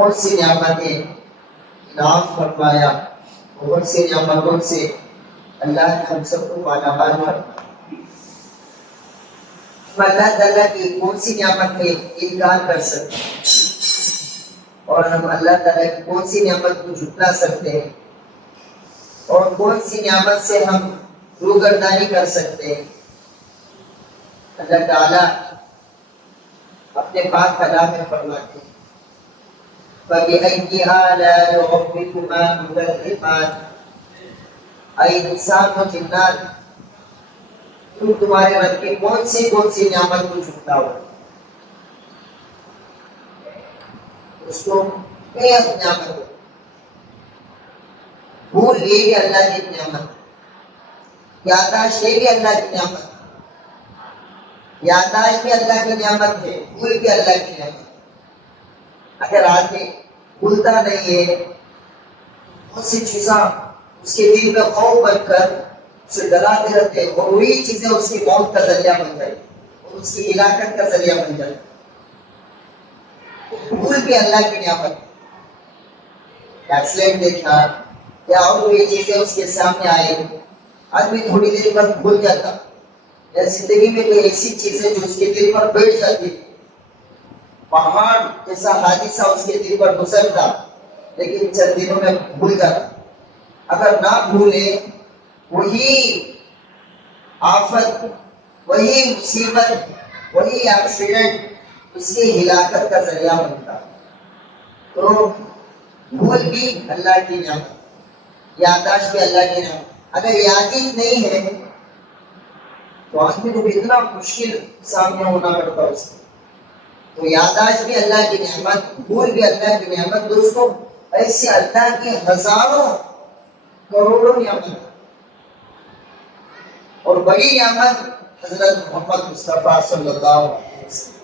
بہت سی نعمتیں انعام فرمایا، بہت سی نعمتوں سے اللہ نے ہم سب کو مالا مال فرمایا۔ ہم اللہ تعالیٰ کی کون سی نعمت میں انکار کر سکتے ہیں، اور ہم اللہ تعالیٰ کی کون سی نعمت کو جھٹلا سکتے ہیں، اور کون سی نعمت سے ہم روگردانی کر سکتے ہیں۔ اللہ تعالیٰ اپنے پاک کلام میں فرماتے ہیں فَبِأَيِّ آلَاءِ رَبِّكُمَا تُكَذِّبَانِ، اے انسان و جنات، تم تمہارے رب کی کون سی نعمت کو جھٹلاؤ؟ اس کو کئی نعمت ہے، بھول یہ بھی اللہ کی نعمت، یادداشت یہ بھی اللہ کی نعمت، یادداشت بھی اللہ کی نعمت ہے، بھول بھی اللہ کی نعمت۔ اگر آدمی بھولتا نہیں ہے، بہت سی چیزاں اس کے دل میں خوف بن کر اسے ڈراتے رہتے ہیں، اور وہی چیزیں اس کی موت کا ذریعہ بن جائے اور اس کی ہلاکت کا ذریعہ بن جائے۔ بھول بھی اللہ کی نعمت، ایکسیڈنٹ دیکھنا یا اور کوئی چیزیں اس کے سامنے آئے، آدمی تھوڑی دیر پر بھول جاتا، یا زندگی میں کوئی ایسی چیزیں جو اس کے دل پر بیٹھ جاتی، پہاڑ جیسا حادثہ اس کے دل پر گزرتا، لیکن چند دنوں میں بھول جاتا۔ اگر نہ بھولے، وہی آفت، وہی مصیبت، وہی ایکسیڈنٹ اس کی ہلاکت کا ذریعہ بنتا۔ تو بھول بھی اللہ کی نعمت، یادداشت بھی اللہ کی نعمت۔ اگر یادیں نہیں ہے تو آدمی کو اتنا مشکل سامنا ہونا پڑتا اس کو۔ تو یادداشت بھی اللہ کی نعمت، بھول بھی اللہ کی نعمت۔ دوستوں، ایسے اللہ کی ہزاروں کروڑوں نعمت، اور بڑی نعمت حضرت محمد مصطفیٰ صلی اللہ علیہ وسلم۔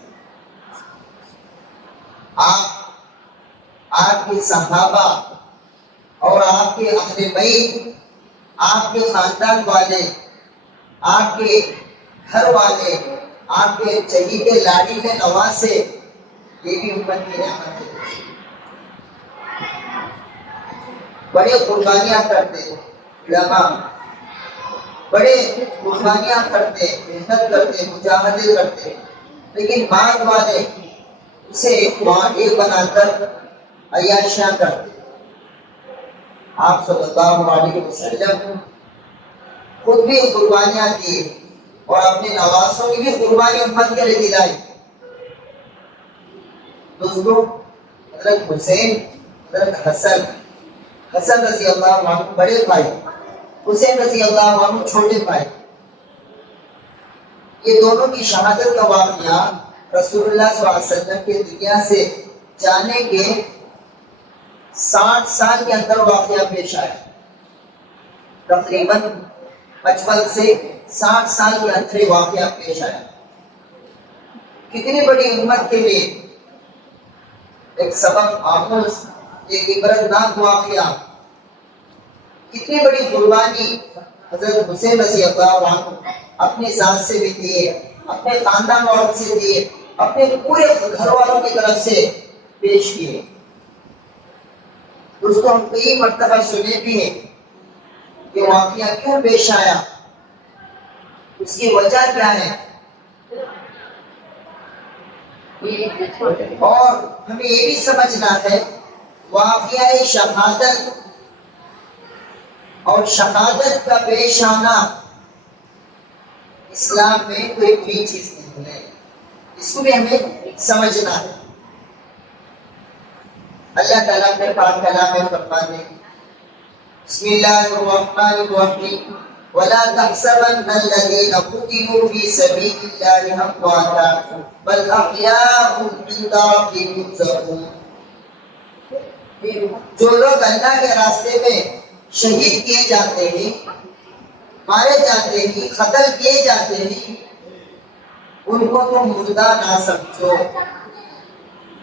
آپ کے صحابہ اور آپ کے اہل بیت، آپ کے خاندان والے، آپ کے گھر والے، آپ کے چہیتے لاڈلے نواسے، یہ بھی امت کی نعمت ہے۔ بڑے قربانیاں کرتے علماء، بڑے قربانیاں کرتے، محنت کرتے، مجاہدے کرتے، لیکن بعد والے اسے ایک بنا کر عیاشیاں کرتے۔ آپ صلی اللہ علیہ وسلم خود بھی قربانیاں دی اور اپنے نواسوں کی بھی قربانی امت کے لیے دلائی۔ دوستوں، حضرت حسین، حضرت حسن رضی اللہ عنہ بڑے بھائی، حسین رضی اللہ عنہ چھوٹے بھائی، یہ دونوں کی شہادت کا واقعہ رسول اللہ صلی اللہ علیہ وسلم کے دنیا سے جانے کے 60 سال کے اندر واقعہ پیش آیا۔ تقریباً 55 سے 60 سال کے اندر واقعہ پیش آیا۔ کتنی بڑی امت کے لیے ایک سبق آموز، ایک عبرتناک واقعہ، کتنی بڑی قربانی حضرت حسین رضی اللہ عنہ اپنی ذات سے بھی دیے، اپنے خاندان والوں سے دیے، اپنے پورے گھر والوں کی طرف سے پیش کیے۔ اس کو ہم کئی مرتبہ سنے بھی ہیں کہ واقعہ کیوں پیش آیا، اس کی وجہ کیا ہے، اور ہمیں یہ بھی سمجھنا ہے واقعہ شہادت اور شہادت کا پیش آنا اسلام میں کوئی بری چیز نہیں ہے، اس کو بھی ہمیں سمجھنا ہے۔ اللہ تعالیٰ نے پاک کلام میں فرماتے ہیں بسم اللہ الرحمن الرحیم وَلَا تَحْسَبَنَّ الَّذِينَ قُتِلُوا فِي سَبِيلِ اللَّهِ أَمْوَاتًا بَلْ أَحْيَاءٌ عِندَ رَبِّهِمْ يُرْزَقُونَ۔ جو لوگ اللہ کے راستے میں شہید کیے جاتے ہیں، مارے جاتے ہیں، قتل کیے جاتے ہیں، ان کو تم مردہ نہ سمجھو،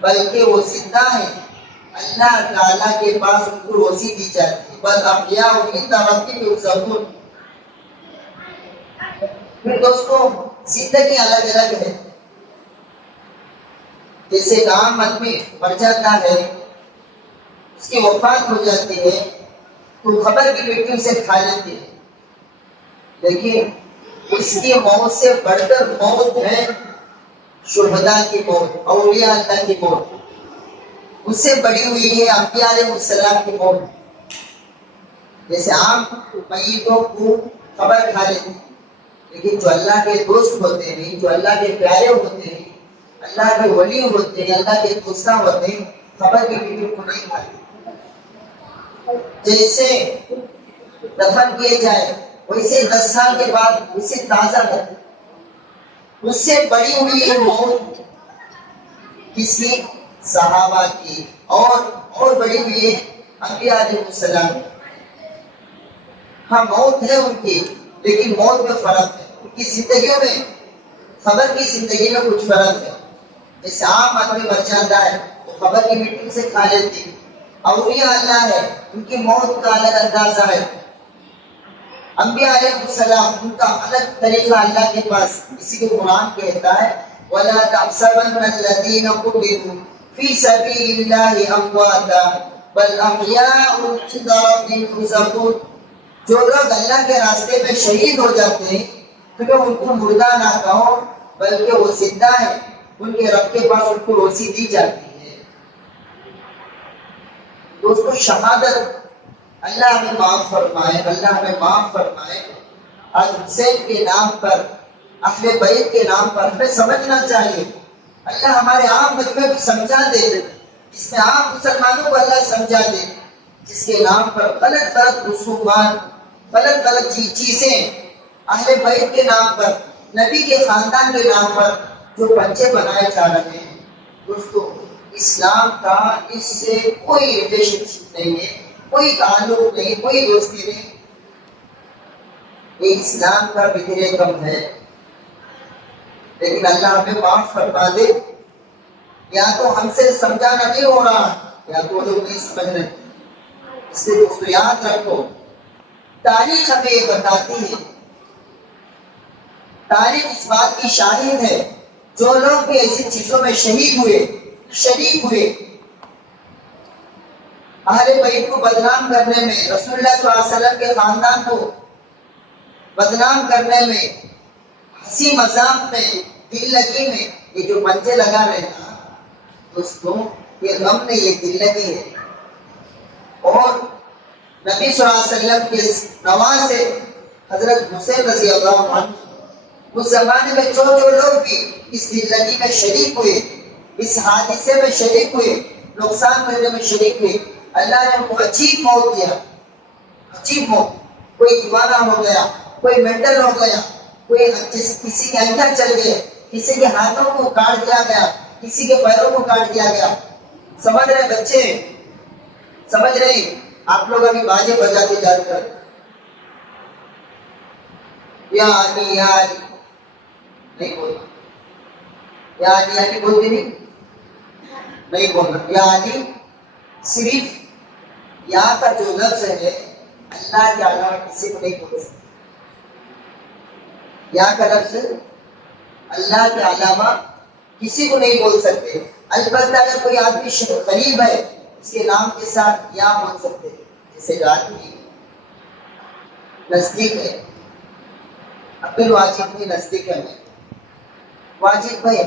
بلکہ وہ زندہ ہیں، اللہ تعالیٰ کے پاس ان کو روزی دی جاتی ہے۔ بل احیاء عند ربہم یرزقون۔ پھر دوستوں، زندگی الگ الگ ہے۔ جیسے عام آدمی مر جاتا ہے اس کی وفات ہو جاتی ہے تو خبر کی مٹی اسے کھا لیتی ہے، لیکن اس کی موت سے بڑھ کر موت ہے شہداء کی موت، اولیاء اللہ کی موت، اس سے بڑی ہوئی ہے انبیاء علیہ السلام کی موت۔ جیسے عام میتوں کو خبر کھا لیتی، لیکن جو اللہ کے دوست ہوتے ہیں، جو اللہ کے پیارے ہوتے ہیں، اللہ کے ولی ہوتے ہیں، اللہ کے دوستاں ہوتے ہیں، خبر کی مٹی کو نہیں کھاتے۔ جیسے دفن کیے جائے ویسے 10 سال کے بعد اسے تازہ کرتے، اس سے بڑی ہوئی ہے موت کس کی؟ صحابہ کی، اور بڑی ہوئی ہے انبیاء علیہ السلام۔ ہاں موت ہے ان کی، لیکن موت میں فرق ہے، ان کی زندگیوں میں، خبر کی زندگی میں کچھ فرق ہے۔ جیسے عام آدمی مر جاتا ہے تو خبر کی مٹی سے کھا لیتی، اولیاء اللہ ہے ان کی موت کا الگ اندازہ ہے، انبیاء علیہ السلام ان کا الگ طریقہ اللہ کے پاس۔ اسی کو قرآن کہتا ہے وَلَا تَحْسَبَنَّ الَّذِينَ قُتِلُوا فِي سَبِيلِ اللَّهِ أَمْوَاتًا بَلْ أَحْيَاءٌ عِندَ رَبِّهِمْ يُرْزَقُونَ۔ جو لوگ اللہ کے راستے میں شہید ہو جاتے ہیں تو ان کو مردہ نہ کہو، بلکہ وہ زندہ ہیں، ان کے رب کے پاس ان کو روزی دی جاتی ہے۔ دوستو شہادت، اللہ ہمیں معاف فرمائے، اللہ ہمیں معاف فرمائے۔ آج حسین کے نام پر، اہل بیت کے نام پر ہمیں سمجھنا چاہیے، اللہ ہمارے عام مجمع کو سمجھا دے، جس میں عام مسلمانوں کو اللہ سمجھا دے، جس کے نام پر غلط غلط رسومات، غلط غلط چیزیں، اہل بیت کے نام پر، نبی کے خاندان کے نام پر جو بچے بنائے جا رہے ہیں۔ دوستو اسلام کا اس سے کوئی ریلیشن شپ نہیں ہے، کوئی تعلق نہیں، کوئی دوستی نہیں، یہ اسلام کا بدر کم ہے۔ لیکن اللہ ہمیں معاف فرما دے، یا تو ہم سے سمجھانا نہیں ہو رہا، یا تو وہ لوگ نہیں سمجھ رہے۔ اس لیے دوستو یاد رکھو، تاریخ ہمیں یہ بتاتی ہے، تاریخ اس بات کی شاہد ہے، جو لوگ بھی ایسی چیزوں میں شہید ہوئے، شریک ہوئے، اہل بیت کو بدنام کرنے میں، رسول اللہ صلی اللہ علیہ وسلم کے خاندان کو بدنام کرنے میں، ہنسی مذاق میں، دل لگی میں، یہ جو پنجے لگا رہے ہیں دوستوں، یہ غم نہیں، یہ دل لگی ہے۔ اور نبی صلی اللہ علیہ وسلم کے نواز سے حضرت حسین رضی اللہ عنہ، اس زمانے میں جو لوگ بھی اس دل لگی میں شریک ہوئے، اس حادثے میں شریک ہوئے، نقصان کرنے میں شریک ہوئے، اللہ نے ان کو عجیب موت دیا، عجیب موت۔ کوئی دیوانہ ہو گیا، کوئی مینٹل ہو گیا، کوئی کسی کے انکھیں چل گئے، کسی کے ہاتھوں کو کاٹ دیا گیا، کسی کے پیروں کو کاٹ دیا گیا۔ سمجھ رہے بچے؟ سمجھ رہے؟ آپ لوگ ابھی باجے بجاتے جا کر یا علی یا علی نہیں بولنا، یا علی علی بولتے نہیں بولنا، یا علی صرف یا کا جو لفظ ہے اللہ کے علاوہ کسی کو نہیں بول سکتے، یا کا لفظ اللہ کے علاوہ کسی کو نہیں بول سکتے۔ البتہ اگر کوئی آدمی قریب ہے اس کے نام کے ساتھ یا بول سکتے ہیں، جیسے جو آدمی نزدیک ہے، عبد الواجد بھائی نزدیک ہے، واجد بھائی،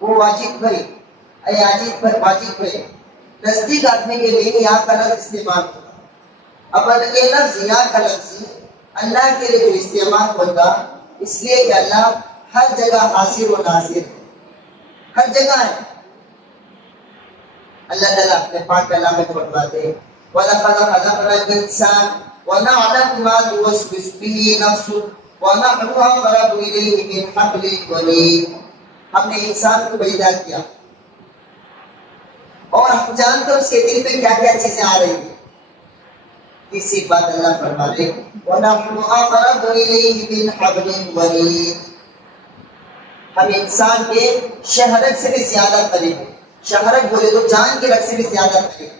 وہ واجد بھائی، اے واجد بھائی، نزدیک آدمی کے لیے یا کا لفظ استعمال ہوتا۔ اب یہ لفظ یا کا لفظ اللہ کے لیے جو استعمال ہوتا، اس لیے کہ اللہ ہر جگہ حاضر و ناظر ہے، ہر جگہ ہے۔ اللہ تعالیٰ اپنے پاک کلام میں فرماتے ہیں وَلَقَدْ خَلَقْنَا الْإِنسَانَ وَنَعْلَمُ مَا تُوَسْوِسُ بِهِ نَفْسُهُ وَنَحْنُ أَقْرَبُ إِلَيْهِ مِنْ حَبْلِ الْوَرِيدِ۔ ہم نے انسان کو پیدا کیا اور ہم جانتے اس کے دل میں کیا کیا چیزیں آ رہی ہیں۔ تیسری بات اللہ فرما رہے ہیں وَنَحْنُ أَقْرَبُ إِلَيْهِ مِنْ حَبْلِ الْوَرِيدِ۔ ہم انسان کے شہرت سے بھی زیادہ قریب ہیں، شہرت بولے تو جان کے رگ سے بھی زیادہ قریب۔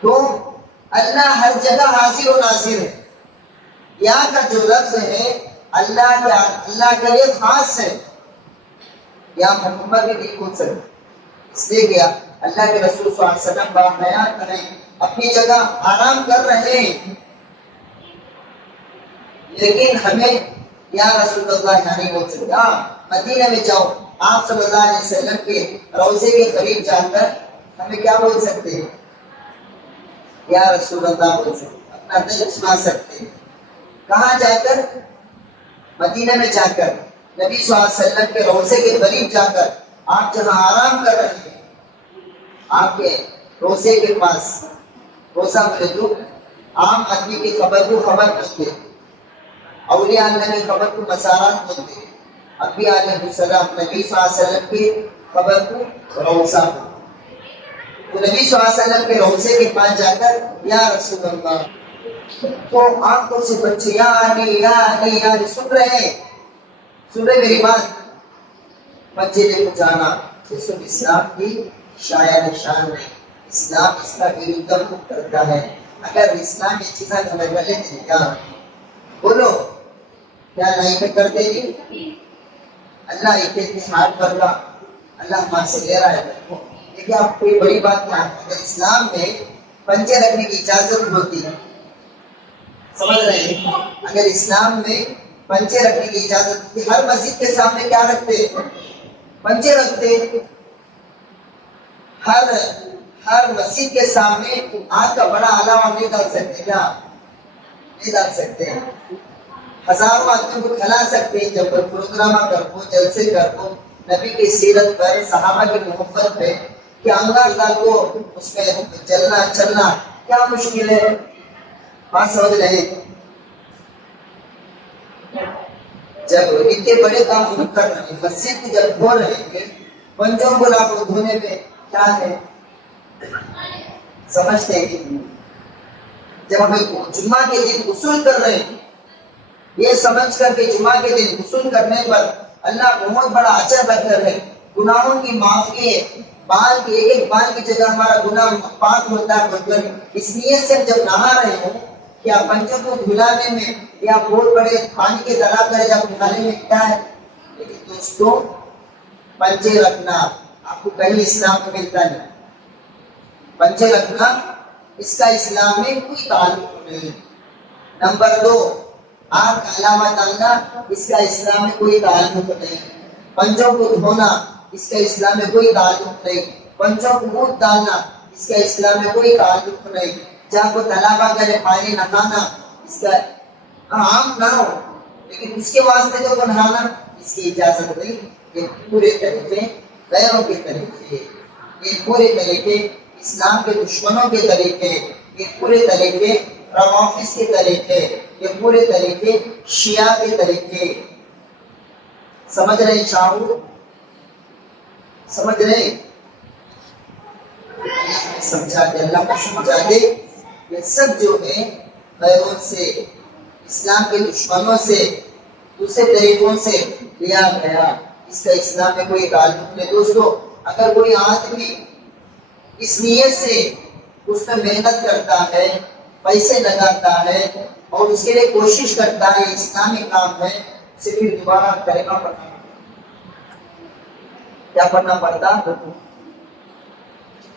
تو اللہ ہر جگہ حاضر و ناظر ہے۔ یا کا جو لفظ ہے اللہ کے لیے خاص ہے، یا محمد بھی نہیں بول سکتے، اس لیے کیا اللہ کے رسول صلی اللہ علیہ وسلم باحیات ہیں، اپنی جگہ آرام کر رہے ہیں، لیکن ہمیں یا رسول اللہ یعنی بول سکتے ہاں مدینہ میں جاؤ، آپ صلی اللہ علیہ وسلم کے روضے کے قریب جا کر ہمیں کیا بول سکتے ہیں؟ یا رسول اللہ بول سکتے ہیں، اپنا دل سنا سکتے ہیں۔ کہاں جا کر؟ مدینہ میں جا کر، نبی صلی اللہ علیہ وسلم کے روضے کے قریب جا کر آپ جہاں آرام کر رہے ہیں، آپ کے روضے کے پاس، روزہ بولے تو عام آدمی کی خبر کو خبر کرتے، اولیاء اللہ کی خبر کو مسارات بولتے، انبیاء علیہ السلام نبی صلی اللہ علیہ وسلم کی خبر کو روضہ بولتے۔ تو نبی صلی اللہ علیہ وسلم کے روضے کے پاس جا کر یا رسول اللہ، تو آنکھوں سے بچے یا علی سن رہے میری بات، مسجد کو جانا اس اسلام کی شاید نشان نہیں، اسلام اس کا وردم کرتا ہے۔ اگر اسلام یہ چیزیں ہمیں غلط ہے کیا بولو، کیا نہیں میں کرتے نہیں؟ اللہ اتحاد کر رہا، اللہ ہمارے سے لے رہا ہے۔ دیکھیے آپ کوئی بڑی بات کیا ہے، اگر اسلام میں پنجے رکھنے کی اجازت ہوتی ہے، سمجھ رہے ہیں؟ اگر اسلام میں پنجے رکھنے کی اجازت ہوتی، ہر مسجد کے سامنے کیا رکھتے؟ پنجے رکھتے۔ ہر مسجد کے سامنے آگ کا بڑا علاوہ نہیں ڈال سکتے کیا؟ نہیں ڈال سکتے۔ ہزاروں آدمیوں کو کھلا سکتے ہیں، جب پروگرام کرو، جلسے کرو، نبی کی سیرت پر، صحابہ کی محبت پہ، کہ انگار ڈال کو اس میں چلنا کیا مشکل ہے؟ بات سمجھ رہے ہیں؟ جب اتنے بڑے کام کر رہے ہیں، مسجد کی جب دھو رہے ہیں، پنجوں کو لاکھ دھونے میں کیا ہے؟ سمجھتے ہیں؟ جب ہمیں جمعہ کے دن غسل کر رہے ہیں، یہ سمجھ کر کے جمعہ کے دن غسل کرنے پر اللہ بہت بڑا اجر رکھ ہے، گناہوں کی معافی ہے، بال کی ایک بال کی جگہ ہمارا گناہ پاک ہوتا ہے۔ اس نیت سے جب نہا رہے ہوں کیا پنجوں کو دھلانے میں یا بہت بڑے پانی کے تالاب کا جب دھلانے میں کیا ہے؟ لیکن دوستوں پنجے رکھنا آپ کو کہیں اسلام میں ملتا نہیں، پنجے رکھنا اس کا اسلام میں کوئی تعلق نہیں۔ نمبر 2، آنکھ کا علامہ ڈالنا اس کا اسلام میں کوئی تعلق نہیں، پنجوں کو دھونا اس کا اسلام میں کوئی تعلق نہیں، پنجوں کو منہ ڈالنا اس کا اسلام میں کوئی تعلق نہیں، جہاں کو تالاب کرے پانی نہانا اس کا عام نہ ہو لیکن اس کے واسطے جو نہانا اس کی اجازت نہیں۔ یہ پورے طریقے غیروں کے طریقے، یہ پورے طریقے اسلام کے دشمنوں کے طریقے، یہ پورے طریقے روافظ کے طریقے، یہ پورے طریقے شیعہ کے طریقے۔ سمجھ رہے شاہو؟ سمجھ رہے؟ سمجھا دے، اللہ کو سمجھا دے۔ یہ سب جو ہے غیروں سے، اسلام کے دشمنوں سے، دوسرے طریقوں سے لیا گیا، اس کا اسلام میں کوئی تعلق نہیں۔ دوستو اگر کوئی آدمی اس نیت سے اس میں محنت کرتا ہے، پیسے لگاتا ہے اور اس کے لیے کوشش کرتا ہے، اسلامی کام ہے، اسے پھر دوبارہ کلمہ پڑھنا کیا پڑھنا پڑتا؟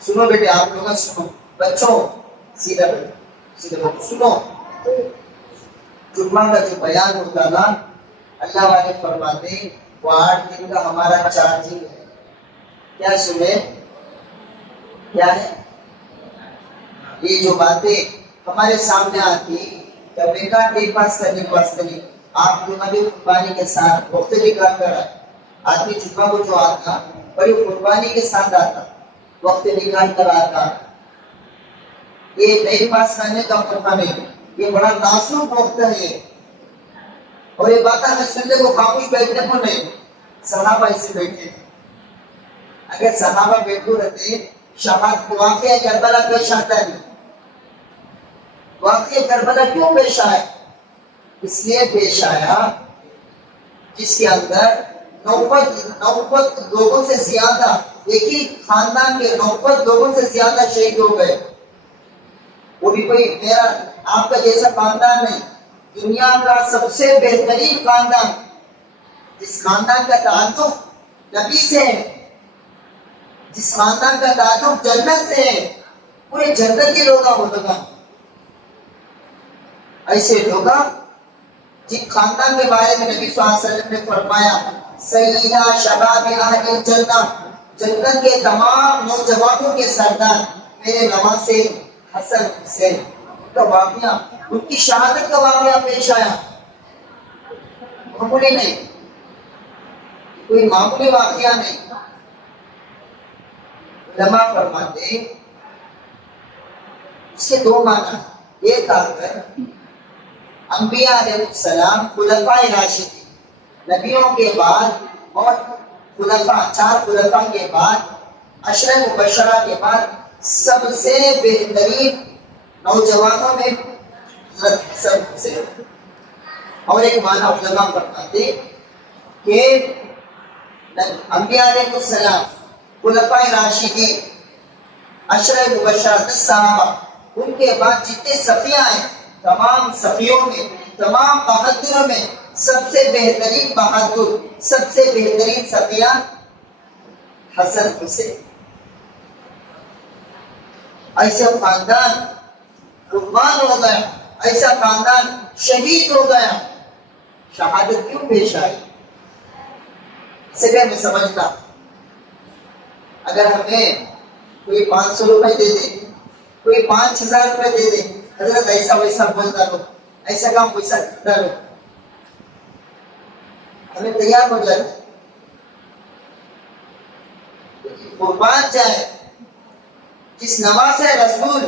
سنو بیٹے، آپ لوگ سنو، بچوں سیدھا سنو۔ جمعہ کا جو بیان ہوتا نا، اللہ والے فرماتے وہ 8 دن کا ہمارا چارجنگ ہے۔ کیا سنے؟ کیا ہے؟ یہ جو باتیں ہمارے سامنے آتی جب بیکار ٹیم پاس کرنے کے واسطے نہیں، آپ لوگ ابھی قربانی کے ساتھ وقت نکال کر آدمی جمعہ کو جو آتا بڑی قربانی کے ساتھ آتا، وقت نکال کر آتا۔ یہ ٹیم پاس کرنے کا موقع نہیں، یہ بڑا نازک وقت ہے، اور یہ بات ہمیں سننے کو خاموش بیٹھنے کو نہیں۔ صحابہ ایسے بیٹھے، اگر صحابہ بیٹھو رہتے شہادت واقعہ کربلا پیش آتا ہے۔ واقعہ کربلا کیوں پیش آیا؟ اس لیے پیش آیا جس کے اندر 90 لوگوں سے زیادہ، ایک ہی خاندان کے 90 لوگوں سے زیادہ شہید ہو گئے۔ وہ بھی کوئی میرا آپ کا جیسا خاندان نہیں، دنیا کا سب سے بہترین خاندان، جس خاندان کا تعلق نبی سے ہے، جس خاندان کا تعلق جنت سے ہے، پورے جنت کے لوگ وہ لوگ ایسے لوگ جن خاندان کے بارے میں نبی صلی اللہ علیہ وسلم نے فرمایا سیدہ شباب اہل الجنہ، جنت کے تمام نوجوانوں کے سردار میرے نواسے حسن حسین کا واقعہ، ان کی شہادت کا واقعہ پیش آیا، معمولی نہیں، کوئی معمولی واقعہ نہیں۔ علماء فرماتے اس کے دو معنی، ایک آخر انبیاء علیہ السلام خلفاء راشدین، نبیوں کے بعد اور خلفاء، چار خلفاء کے بعد، عشرہ مبشرہ کے بعد سب سے بہترین نوجوانوں میں حضرت حسن حسین۔ اور ایک معنی علماء فرماتے کہ انبیاء علیہ السلام، خلفاء راشدین، عشرہ مبشرہ، 10 صحابہ، ان کے بعد جتنے صفیہ ہیں، تمام صفیوں میں، تمام بہادروں میں سب سے بہترین بہادر، سب سے بہترین صفیہ حسن حسین۔ ایسا خاندان قربان ہو گیا، ایسا خاندان شہید ہو گیا، شہادت کیوں پیش آئی؟ اسے میں سمجھتا اگر ہمیں کوئی 500 روپے دے دے، کوئی 5000 روپے دے دے، حضرت ایسا ویسا بولتا رہو، ایسا کام ویسا کرتا رہو، ہمیں تیار ہو جاتے، قربان جائے جس نواز رسول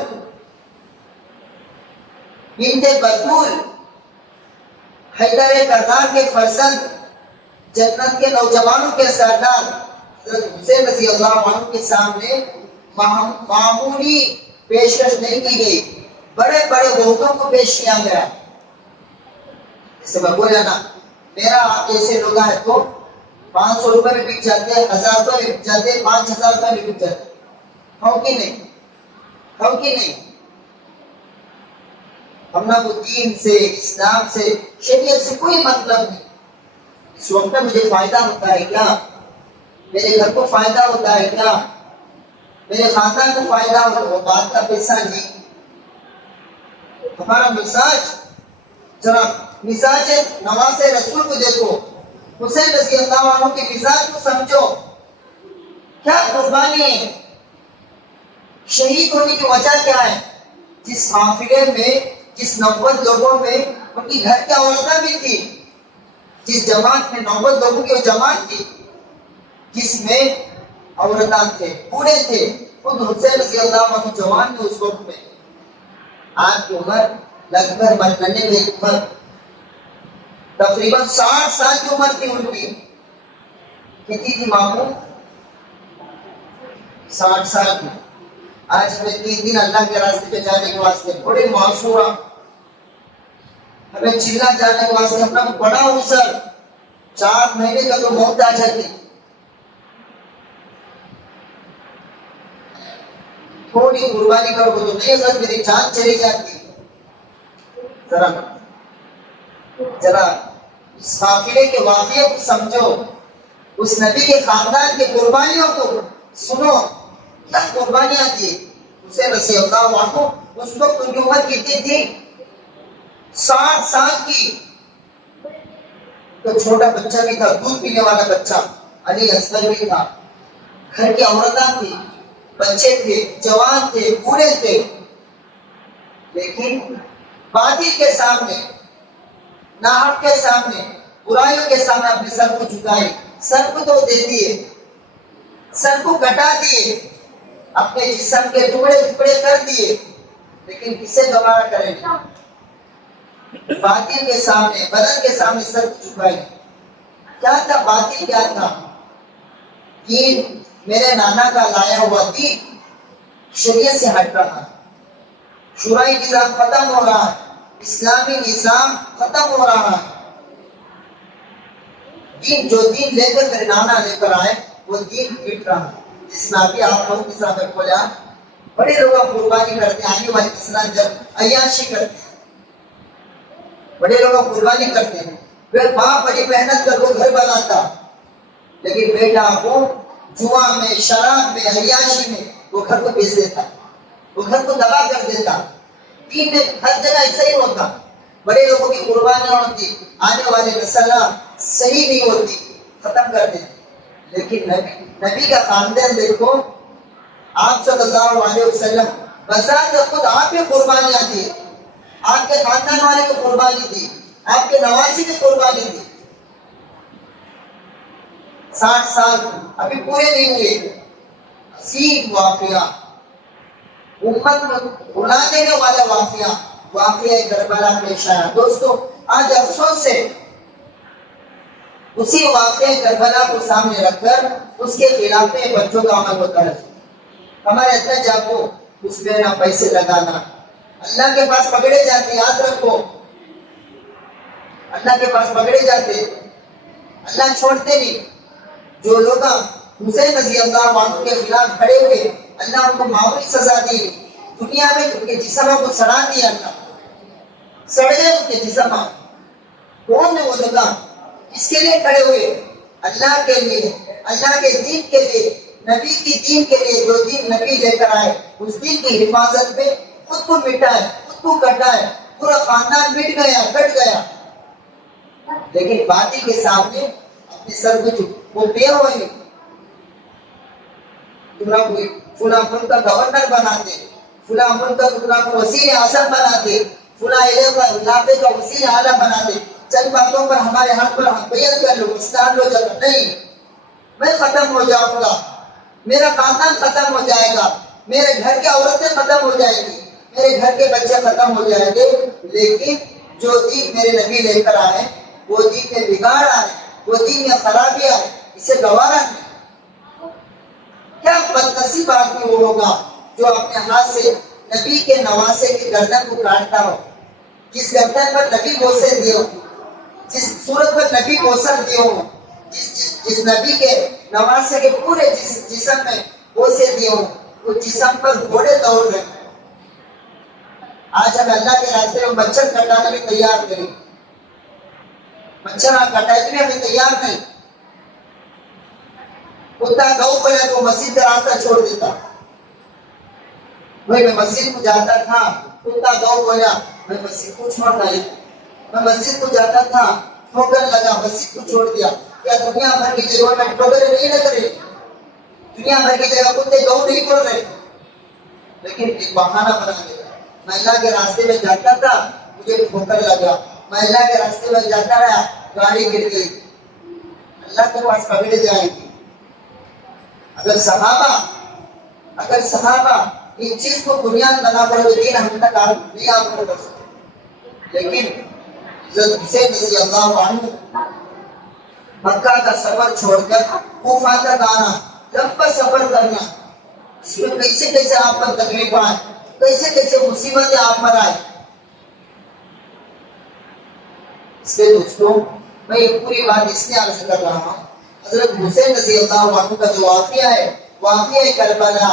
بنت بطول، حیدر کرار کے فرزند، جنت کے نوجوانوں کے سردار حضرت حسین رضی اللہ عنہ کے سامنے معمولی پیشکش نہیں کی گئی، بڑے بڑے بہتوں کو پیش کیا گیا۔ جیسے میں بولا نا، میرا آپ جیسے لوگ ہے تو 500 روپے میں بک جاتے ہیں، 1000 روپے میں بک جاتے ہیں، 5000 روپے میں بک جاتے ہیں، ہو کہ نہیں؟ ہو کہ نہیں؟ ہم نہ وہ دین سے، اسلام سے، شریعت سے کوئی مطلب نہیں۔ اس وقت میں مجھے فائدہ ہوتا ہے کیا؟ میرے گھر کو فائدہ ہوتا ہے کیا؟ میرے خاندان کو فائدہ ہوتا ہے؟ وہ بات کا پیسہ نہیں۔ ہمارا مزاج، ذرا مزاج نواز رسول کو دیکھو، حسین رضی اللہ عنہ کے مزاج کو سمجھو، کیا قربانی ہے، شہید ہونے کی وجہ کیا ہے؟ جس قافلے میں، جس 90 لوگوں میں ان کی گھر کی عورتیں بھی تھی، جس جماعت میں 90 لوگوں کی جماعت تھی، جس میں عورتیں تھے، بوڑھے تھے، خود حسین رضی اللہ عنہ جوان تھے اس وقت میں، آپ کی عمر لگ بھگ مرنے میں عمر تقریباً 60 سال کی عمر تھی ان کی، کتنی تھی ماموں؟ 60 سال کی۔ آج ہمیں 3 دن اللہ کے راستے پہ جانے کے واسطے بڑے معصورہ، ہمیں چلا جانے کے واسطے اپنا بڑا اسر، 4 مہینے کا تو موت آ جاتی، تھوڑی قربانی کرو تو نہیں، اگر میری جان چلی جاتی۔ ذرا اس قافلے کے واقعے کو سمجھو، اس نبی کے خاندان کی قربانیوں کو سنو، کیا قربانیاں تھی۔ حسین رضی اللہ عنہ اس وقت ان کی عمر کتنی تھی؟ 60 سال کی۔ تو چھوٹا بچہ بھی تھا، دودھ پینے والا بچہ، علی اصغر بھی تھا، گھر کی عورتیں تھی، بچے تھے، جوان تھے، بوڑھے تھے، لیکن باطل کے سامنے، ناحق کے سامنے، برائیوں کے سامنے اپنے سر کو جھکائے، سر کو تو دے دیے، سر کو کٹا دیے، اپنے جسم کے ٹکڑے ٹکڑے کر دیے، لیکن کسے گوارا کریں گے؟ باطل کے سامنے، بدن کے سامنے سر کو جھکائے۔ کیا تھا باطل؟ کیا تھا؟ دین، میرے نانا کا لایا ہوا دین شریعت سے ہٹ رہا ہے، شرعی نظام ختم ہو رہا ہے، اسلامی نظام ختم ہو رہا ہے۔ دین، جو دین لے کر میرے نانا لے کر آئے، وہ دین مٹ رہا ہے۔ جس میں ابھی آپ لوگوں کے ساتھ بولا، بڑے لوگ قربانی کرتے ہیں، آنے والے اسلام جب عیاشی کرتے ہیں، بڑے لوگ قربانی کرتے ہیں، پھر باپ بڑی محنت کر وہ گھر بناتا، لیکن بیٹا کو جوا میں، شراب میں، عیاشی میں وہ گھر کو بیچ دیتا، وہ گھر کو تباہ کر دیتا۔ دین میں ہر جگہ ایسا ہی ہوتا، بڑے لوگوں کی قربانیاں ہوتی، آنے والے نسل صحیح نہیں ہوتی، ختم کر دیتے۔ لیکن نبی کا خاندان دیکھو، آپ صلی اللہ علیہ وسلم بذات خود آپ کی قربانیاں تھی، آپ کے خاندان والے کی قربانی تھی، آپ کے نواسی کی قربانی تھی۔ 60 سال ابھی پورے نہیں ہوئے، عظیم واقعہ، امت کو بلا دینے والا واقعہ کربلا پیش آیا۔ دوستو آج افسوس ہے، اسی واقعہ کربلا کو سامنے رکھ کر اس کے خلاف میں بچوں کا عمل ہوتا ہے۔ ہمارے اندر جاپو اس میں نہ پیسے لگانا، اللہ کے پاس پکڑے جاتے، یاد رکھو اللہ کے پاس پکڑے جاتے، اللہ چھوڑتے نہیں۔ جو لوگ حسین رضی اللہ عنہ کے خلاف کھڑے ہوئے، اللہ ان کو معمولی سزا دی، دنیا میں ان کے جسموں کو سڑا دیا، اللہ سڑ گئے ان کے جسم۔ کون ہے وہ لوگ اس کے لیے کھڑے ہوئے؟ اللہ کے لیے، اللہ کے دین کے لیے، نبی کی دین کے لیے، جو دین نبی لے کر آئے اس دین کی حفاظت میں خود کو مٹائے، خود کو کٹائے، پورا خاندان مٹ گیا، کٹ گیا، لیکن باطل کے سامنے اپنے سر کو وہ پے ہوئے، فلاں ملک کا گورنر بناتے، فلاں ملک کا وزیر اعظم بناتے، فلاں علاقے کا وزیر اعلیٰ بناتے، چند باتوں پر ہمارے حق پر بیعت کر لو، اسلام لو، جب نہیں میں ختم ہو جاؤں گا، میرا خاندان ختم ہو جائے گا، میرے گھر کی عورتیں ختم ہو جائیں گی، میرے گھر کے بچے ختم ہو جائیں گے، لیکن جو دین میرے نبی لے کر آئے وہ دین میں بگاڑ آئے، وہ دین میں خرابی آئے، اسے گوارا نہیں۔ کیا بدنصیب آدمی وہ ہوگا جو اپنے ہاتھ سے نبی کے نواسے کی گردن کو کاٹتا ہو، جس گردن پر نبی بوسے دیے ہو، جس صورت پر نبی بوسر دیے ہو، جس نبی کے نواسے کے پورے جسم میں بوسے دیے ہو، اس جسم پر گھوڑے دوڑ رہے ہیں۔ آج ہم اللہ کے راستے میں مچھر کٹانے میں تیار نہیں، مچھر کٹانے میں تیار نہیں۔ کتا گاؤں پر ہے تو مسجد کا راستہ چھوڑ دیتا، میں مسجد کو جاتا تھا، کتا گاؤں بولا میں مسجد کو چھوڑتا ہے، میں مسجد کو جاتا تھا، ٹھوکر لگا، مسجد کو چھوڑ دیا۔ کیا دنیا بھر کی جگہوں میں ٹھوکریں نہیں لگ رہی؟ دنیا بھر کی جگہ کتے گاؤں نہیں بول رہے، لیکن ایک بہانہ بنا دیتا، میں اللہ کے راستے میں جاتا تھا، مجھے ٹھوکر لگا، میں اللہ کے راستے میں جاتا رہا، گاڑی گر گئی، اللہ کے پاس پکڑے جائیں گے۔ اگر صحابہ اس چیز کو بنیاد بنا کر دین ہم تک نہیں آ سکتے، لیکن حضرت حسین رضی اللہ عنہ مکہ کا سفر چھوڑ کر کوفہ تک آنا، لمبا سفر کرنا، اس میں کیسے کیسے آپ پر تکلیف آئے، کیسے کیسے مصیبتیں آپ پر آئے۔ اس لیے دوستوں میں یہ پوری بات اس لیے عرض کر رہا ہوں، حضرت حسین رضی اللہ عنہ کا جو واقعہ ہے، واقعہ کربلا،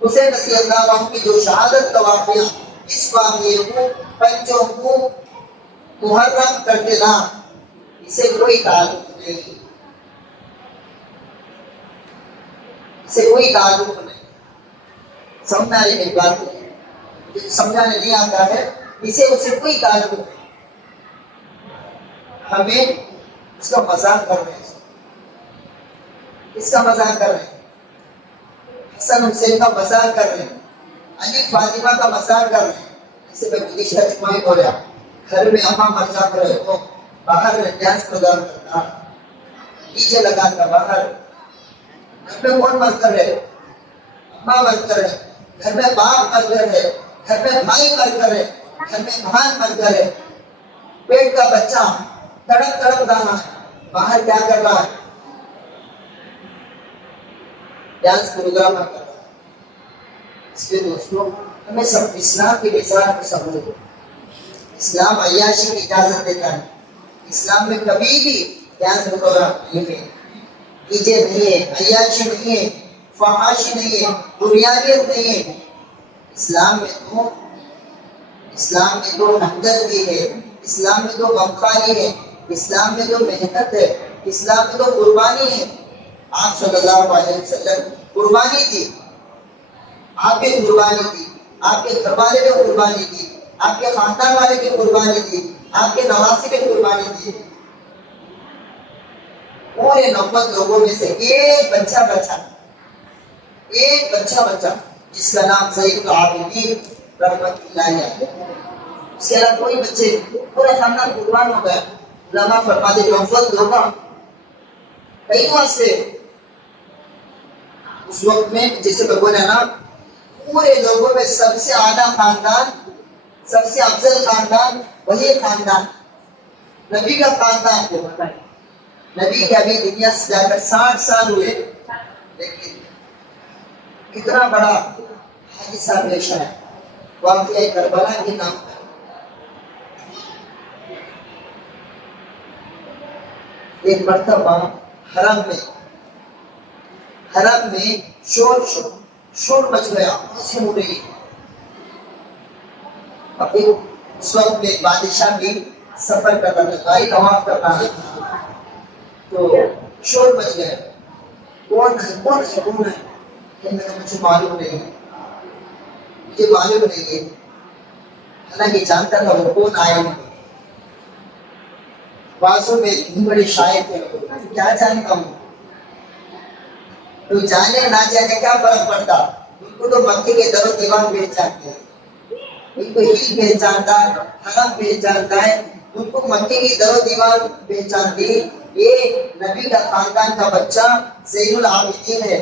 حسین رضی اللہ عنہ کی جو شہادت کا واقعہ، اس واقعے کو بچوں کو محرم کر دینا، اسے کوئی تعلق نہیں، اسے کوئی تعلق نہیں۔ سمجھانے کی بات ہے، سمجھانے نہیں آتا ہے، اسے کوئی تعلق نہیں۔ ہمیں اس کا مذاق کر رہے ہیں، اس کا مذاق کر رہے ہیں، حسن حسین کا مذاق کر رہے ہیں، علی فاطمہ کا مذاق کر رہے ہیں۔ اسے میں کسی شخص کو نہیں بولا، گھر میں اماں مر جا کر رہے ہو، باہر ڈانس پروگرام کرتا، ڈیجے لگا کر باہر، گھر میں کون مر کر رہے؟ اماں مر کر رہے، گھر میں باپ مر کر رہے، گھر میں بھائی مر کر رہے، گھر میں بہن مر کر رہے، پیٹ کا بچہ تڑپ تڑپ رہا ہے، باہر کیا کر رہا ہے؟ ڈانس پروگرام کر رہا ہے۔ اس لیے دوستوں ہمیں سب اسلام کی مثال کو سمجھو، اسلام عیاشی کی اجازت دیتا ہے، اسلام میں کبھی بھی ڈانس پروگرام نہیں ہے، ڈی جے نہیں ہے، عیاشی نہیں ہے، فحاشی نہیں ہے، دنیاویت نہیں ہے۔ اسلام میں تو ہمدردی ہے، اسلام میں تو غمخواری ہے، اسلام میں تو محنت ہے، اسلام میں تو قربانی ہے۔ آپ صلی اللہ علیہ وسلم قربانی دی، آپ کی قربانی دی، آپ کے گھر والے نے قربانی دی، آپ کے خاندان والے کی قربانی دی، آپ کے نواسی کی قربانی دی. پورے 90 لوگوں میں سے ایک بچہ بچا، ایک بچہ بچا جس کا نام زید العابدین رحمت اللہ علیہ. اس کے علاوہ کوئی بچے، پورا خاندان قربان ہو گیا. علماء فرماتے ہیں نوفل دھوکا کئی وقت سے اس وقت میں جسے میں بولا نا، پورے لوگوں میں سب سے اعلیٰ خاندان، سب سے افضل خاندان وہی خاندان، نبی کا خاندان کو. نبی کے ابھی دنیا سے جا کر 60 سال ہوئے، لیکن کتنا بڑا حادثہ پیش ہے. واقعہ کربلا کے نام پر ایک مرتبہ حرم میں شور مچ گیا، خوشی ہو رہی. ابھی اس وقت میں بادشاہ بھی سفر کر رہا تھا، طواف کر رہا تھا، تو شور مچ گیا. کون ہے؟ مجھے معلوم نہیں ہے. حالانکہ جانتا تھا وہ کون آئے. بازوں میں بڑے شاعر تھے، کیا جانتا ہوں. تو جانے نہ جانے کیا فرق پڑتا، ان کو تو مکے کے در و دیوار پہچانتے ہیں، ان کو ہل پہچانتا ہے، حرم پہچانتا ہے، ان کو مکے کی در و دیوار پہچانتی. یہ نبی کا خاندان کا بچہ زین العابدین ہے.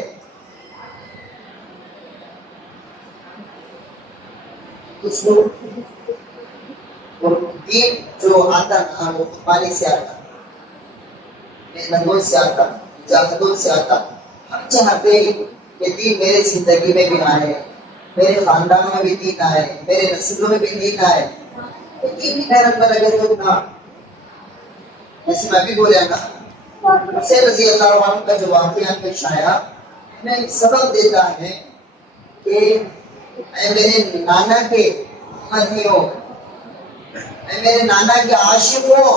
اس کو دین جو آتا نا وہ قربانی سے آتا، محنتوں سے آتا، جاہدوں سے آتا. ہم چاہتے ہیں کہ دین میرے زندگی میں بھی آئے، میرے خاندان میں بھی دین آئے، میرے نسلوں میں بھی دین آئے. دین بھی محنت میں لگے تو نا، جیسے میں بھی بولیا نا، حسین رضی اللہ عنہ کا جو واقعہ پیش آیا ہمیں سبق دیتا ہے کہ اے میرے نانا کے امتیوں، اے میرے نانا کے عاشقوں،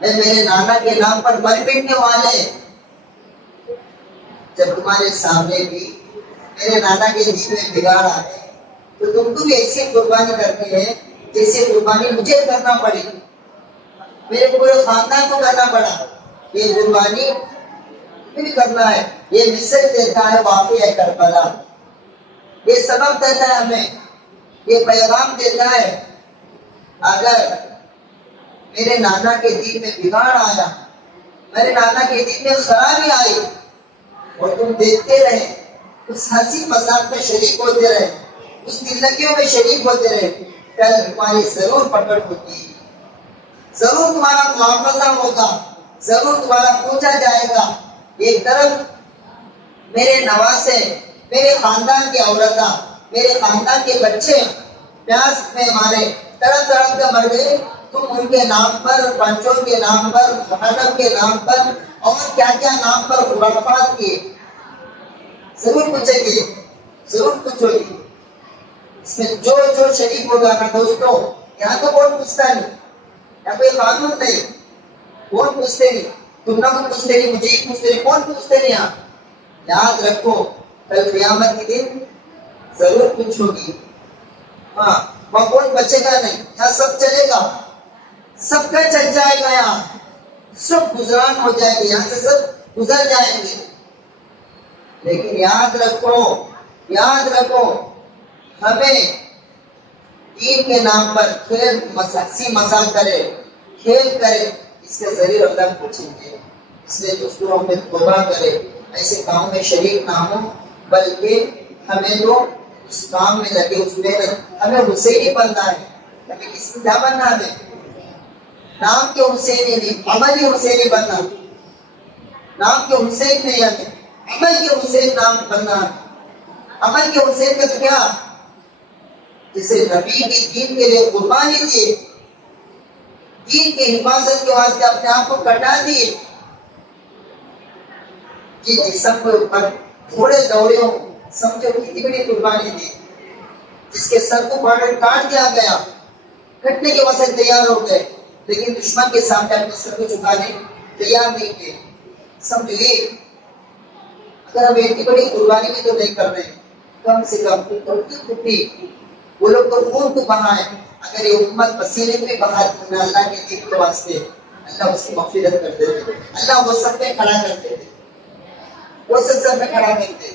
اے میرے نانا کے نام پر مر مٹنے والے، جب تمہارے سامنے بھی میرے نانا کے دین میں بگاڑ آئے تو تم کو بھی ایسی قربانی کرتے ہیں جیسے قربانی مجھے کرنا پڑی، میرے پورے خاندان کو کرنا پڑا. یہ قربانی بھی کرنا ہے. یہ مثل دیتا ہے واقعہ کربلا، یہ سبب دیتا ہے ہمیں، یہ پیغام دیتا ہے. اگر میرے نانا کے دین میں بگاڑ آیا، میرے نانا کے دین میں خرابی آئی اور تم دیکھتے رہے، اس ہنسی مذاق میں شریک ہوتے رہے، اس دللگیوں میں شریک ہوتے رہے، کل تمہاری ضرور پکڑ ہوتی، ضرور تمہارا معاوضہ ہوگا، ضرور تمہارا پوچھا جائے گا. ایک طرف میرے نواسے، میرے خاندان کی عورتیں، میرے خاندان کے بچے پیاس میں مارے، تڑپ تڑپ کر مر گئے، تم ان کے نام پر، پنچوں کے نام پر، محرم کے نام پر اور کیا کیا نام پر خرافات کیے. ضرور پوچھیں گے، ضرور پوچھو گے. اس میں جو شریک ہوگا نا دوستوں، یہاں تو کون پوچھتا نہیں، یہاں کوئی قانون نہیں، کون پوچھتے نہیں، تم نہ کون پوچھتے نہیں، مجھے ہی پوچھتے نہیں، کون پوچھتے نہیں. یہاں یاد رکھو کل قیامت کے دن ضرور پوچھو گی. ہاں وہاں کون بچے گا نہیں، یہاں سب چلے گا، سب کا چل جائے گا، یہاں سب گزران ہو جائے گی، یہاں سے سب گزر جائیں گے. لیکن یاد رکھو ہمیں دین کے نام پر کھیل ہنسی مذاق کرے، کھیل کرے، اس کے ذریعے اللہ پوچھیں گے. اس لیے دوسروں میں توبہ کرے، ایسے کام میں شریک نہ ہو، بلکہ ہمیں تو اس کام میں لگے، اس محنت. ہمیں حسینی بننا ہے، ہمیں کس کو کیا بننا ہے؟ نام کے حسینی نہیں، عملی حسینی بننا. نام کے حسین نہیں، ہمیں عمل کے حسین نام بننا. عمل کے حسین کا کیا؟ جسے نبی کی دین کے لیے قربانی دی، دین کی حفاظت کے واسطے اپنے آپ کو کٹا دیے، جسم کے اوپر تھوڑے دوڑے ہو، سمجھو کتنی بڑی قربانی دی. جس کے سر کو کاٹ دیا گیا، کٹنے کے واسطے تیار ہو گئے، لیکن دشمن کے سامنے اپنے سر کو جھکانے تیار نہیں تھے. سمجھیے اگر ہم اتنی بڑی قربانی بھی تو نہیں کر رہے ہیں، کم سے کم ٹوٹی وہ لوگ تو خون کو بہائے، اگر یہ امت پسینے بھی بہا دیں اللہ کے دین کے واسطے، اللہ اس کی مغفرت کر دیتے، اللہ وہ سب پہ کھڑا کر دیتے، وہ سب پہ کھڑا کرتے،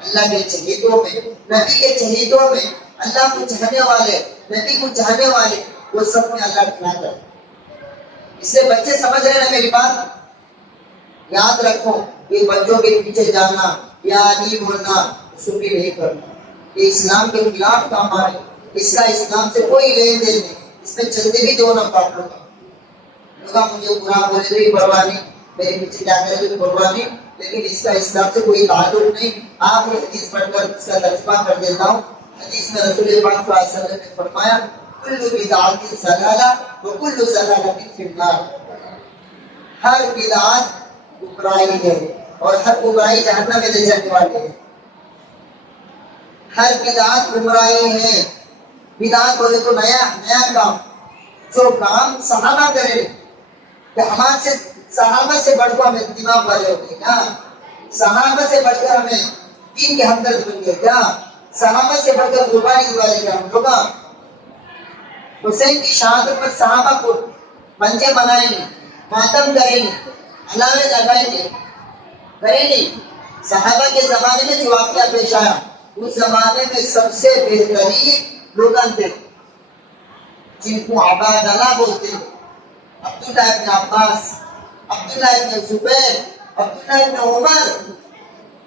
اللہ کے شہیدوں میں، نبی کے شہیدوں میں، اللہ کو چاہنے والے، نبی کو چاہنے والے، وہ سب میں اللہ کھڑا کرتے۔ اس لیے بچے سمجھ رہے ہیں میری بات، یاد رکھو یہ بچوں کے پیچھے جانا یا نہیں بولنا سن بھی نہیں کرنا، یہ اسلام کے خلاف کام ہے، اس کا اسلام سے کوئی لین دین نہیں، اس میں چلتے بھی دو نمبر لوگا مجھے برا بولے بھی پرواہ نہیں، میرے پیچھے جا کر بھی پرواہ نہیں، لیکن اس کا اسلام سے کوئی تعلق نہیں۔ آپ یہ حدیث پڑھ کر اس کا ترجمہ کر دیتا ہوں۔ حدیث میں رسول پاک صلی اللہ علیہ وسلم نے فرمایا کل بدعت ضلالہ وکل ضلالۃ فی النار، ہر بدعت گمراہی ہے اور ہر گمراہی جہنم میں لے جانے والی ہے، ہر بدعت گمراہی ہے۔ بدعت بولے تو نیا کام، جو کام صحابہ کرے کہ ہمارے سے صحابہ سے بڑھ کر ہمیں دماغ والے ہوتے کیا، صحابہ سے بڑھ کر ہمیں دین کے ہمدرد بن گئے کیا، صحابہ سے بڑھ کر قربانی والے کیا ہم لوگ، حسین کی شہادت پر صحابہ کو منجے منائیں گے، ماتم کریں گے، علامے لگائیں گے، کریں گے۔ صحابہ کے زمانے میں جو واقعہ پیش آیا، اس زمانے میں سب سے بہترین لوگ تھے جن کو عباد اللہ بولتے ہیں، عبداللہ ابن عباس، عبداللہ ابن زبیر، عبداللہ ابن عمر،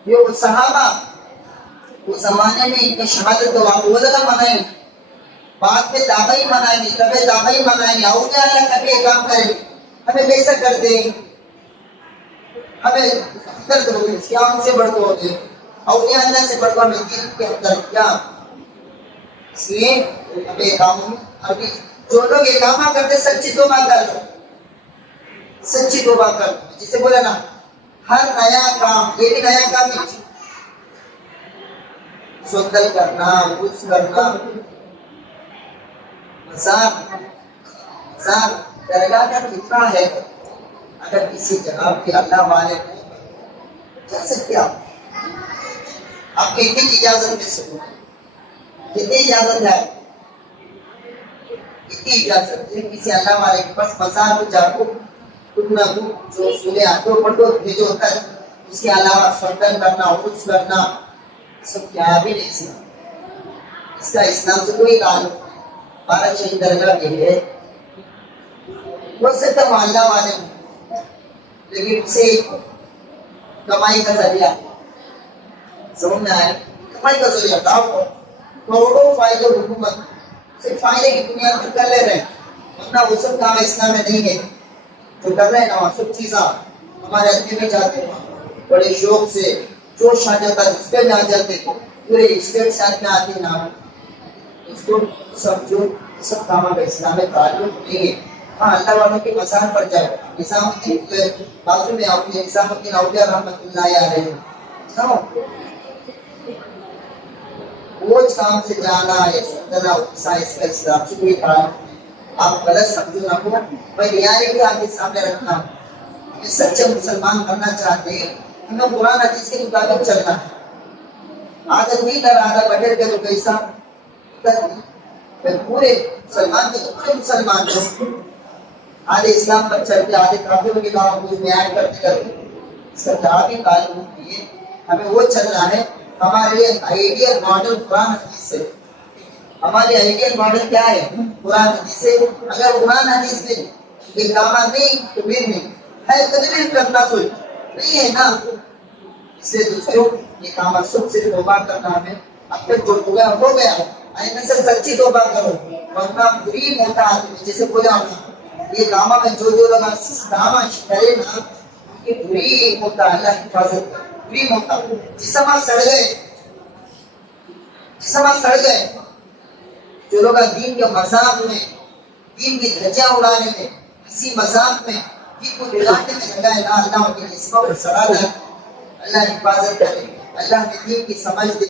یہ صحابہ اس زمانے میں ان کی شہادت کا واقعہ منائیں، بعد میں دعوی منائیں گے، کبھی دعوی منائیں گے، اولیاء اللہ کبھی یہ کام کریں گے، ہمیں ویسا کر دیں، ہمیں درد ہو گئے، کیا ان سے بڑھ ہو گئے، اولیاء اللہ سے بڑھ ہمیں دین کے اندر کیا، اس لیے ہمیں یہ کام ابھی جو لوگ یہ کام کرتے سچی توبہ کر دو، سچی توبہ کر دو، جسے بولا نا ہر نیا کام، یہ بھی نیا کام نہیں، سوتل کرنا، روز کرنا، مذاق درگاہ کا کتنا ہے، اگر کسی جگہ پہ اللہ والے جا سکتے آپ کی اتنی اجازت میں سکو، کتنی اجازت ہے، اتنی اجازت ہے، کسی اللہ والے کے پاس مزار کو جا کو کچھ نہ کچھ جو سنے آتوں پڑھ دو، جو ہوتا ہے اس کے علاوہ سوتل کرنا، روز کرنا، سب کیا بھی نہیں سنا، اس کا اسلام سے کوئی تعلق نہیں۔ بارہ شہید درگاہ کے لیے وہ سب محلہ والے ہیں، لیکن اسے کمائی کا ذریعہ سمجھ میں آئے، کمائی کا ذریعہ کروڑوں فائدے حکومت صرف فائدے کی دنیا میں کر لے رہے ہیں، ورنہ وہ سب کام اسلام میں نہیں ہے جو کر رہے ہیں نا، سب چیزاں ہمارے آدمی میں جاتے ہیں بڑے شوق سے، جوش آ جاتا ہے جس پہ آ جاتے پورے اسٹیٹ ساتھ میں آتے نا، اس کو سب جو سب کاموں کا اسلام میں تعلق نہیں ہے۔ ہاں اللہ والوں کے مزار پر جائے، نظام الدین بازو میں آپ نے نظام الدین اولیاء رحمت اللہ علیہ وہ کام سے جانا ہے سننا سائنس کا اسلام سے کوئی تعلق نہیں، آپ غلط سمجھو نہ ہو، میں ریالٹی آپ کے سامنے رکھنا ہوں، ہمیں سچے مسلمان بننا چاہتے ہیں، ہمیں قرآن حدیث کے مطابق چلنا ہے، عادت نہیں کر آدھا بٹر کے تو کیسا پورے مسلمان کے پورے مسلمان جو آدھے اسلام پر چلتے آدھے کافروں کے کام کو بیان کرتے کرتے اس کا جواب بھی تعلق نہیں ہے، ہمیں وہ چلنا ہے، ہمارے آئیڈیل ماڈل قرآن حدیث سے، ہمارے آئیڈیل ماڈل کیا ہے قرآن حدیث سے، اگر قرآن حدیث میں یہ کام نہیں تو پھر نہیں ہے، تدبیر کرنا سوچ نہیں ہے نا، اس سے دوسروں یہ کام سب سے توبہ کرنا ہمیں اب تک جو ہو گیا آئندہ سے سچی توبہ کرو، ورنہ بری موتا آدمی جیسے بولا یہ گاما میں جو لگا داما کرے نا یہ بری موتا، اللہ حفاظت کرے، بری موتا جسمہ سڑ گئے، جو لوگ دین کے مذاق میں، دین کی دھجیاں اڑانے میں، کسی مذاق میں دین کو بگاڑنے میں لگا ہے نا، اللہ ان کے جسموں پر سڑا ہے، اللہ حفاظت کرے، اللہ نے دین کی سمجھ دے